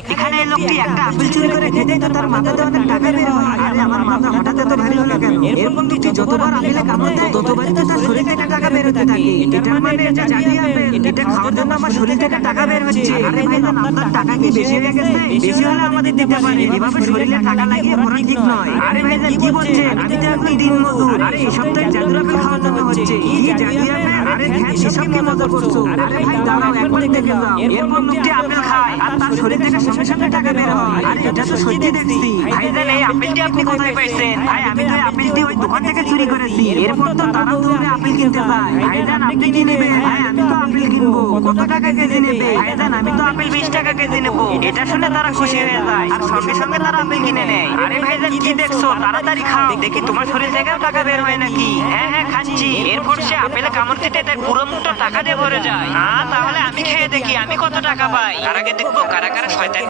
এখানে এই লোকটি একটা আপেল চুরি করে খেতে তো তার মাথাতে অনেক টাকা বের হয়। আরে আমার মাথা হঠাৎ এত ভারী হলো কেন? এরকম লোকটি যতবার আপেলে কামড় দেয় ততবারই তো তার শরীর থেকে টাকা বের হতে থাকে। এটার মানে এটা জালি আপেল, এটা খাওয়ার জন্য আমার শরীর থেকে টাকা বের হচ্ছে। আরে ভাই আপনার টাকা কি বেশি হয়ে গেছে? বেশি হলে আমাদের দিতে পারে, এভাবে শরীরে টাকা লাগিয়ে পড়া ঠিক নয়। আরে ভাই কি বলছেন? আমি তো এখন দিন মজুর। আরে এসব তো জাদুর আপেল খাওয়ার জন্য হচ্ছে। কি জালি আপেল? আরে হ্যাঁ এসব কি মজা করছো? আরে ভাই দাঁড়াও একবার দেখে যাও। এরপর লোকটি আপেল খায় আর তার শরীর থেকে সঙ্গে সঙ্গে টাকা বের হয়। আরে এটা তো সত্যি দেখছি। ভাইজান এই আপেলটি আপনি কোথায় পাইছেন? ভাই আমি তো এই আপেলটি ওই দোকান থেকে চুরি করেছি। এরপর তো তারা দৌড়ে আপেল কিনতে যায়। ভাইজান আপনি কি নেবেন? ভাই আমি তো আপেল কিনবো। কত টাকা কেজি নেবে? ভাইজান আমি তো আপেল 20 টাকা কেজি নেব। এটা শুনে তারা খুশি হয়ে যায় আর সঙ্গে সঙ্গে তারা আপেল কিনে নেয়। আরে ভাইজান কি দেখছো? তাড়াতাড়ি খাও, দেখি তোমার শরীর থেকেও টাকা বের হয় নাকি। হ্যাঁ হ্যাঁ খাচ্ছি। এরপর সে আপেলে কামড় খেতে তার পুরো মুখটা টাকা দিয়ে ভরে যায়। তাহলে আমি খেয়ে দেখি আমি কত টাকা পাই। তার আগে দেখবো কারা কারা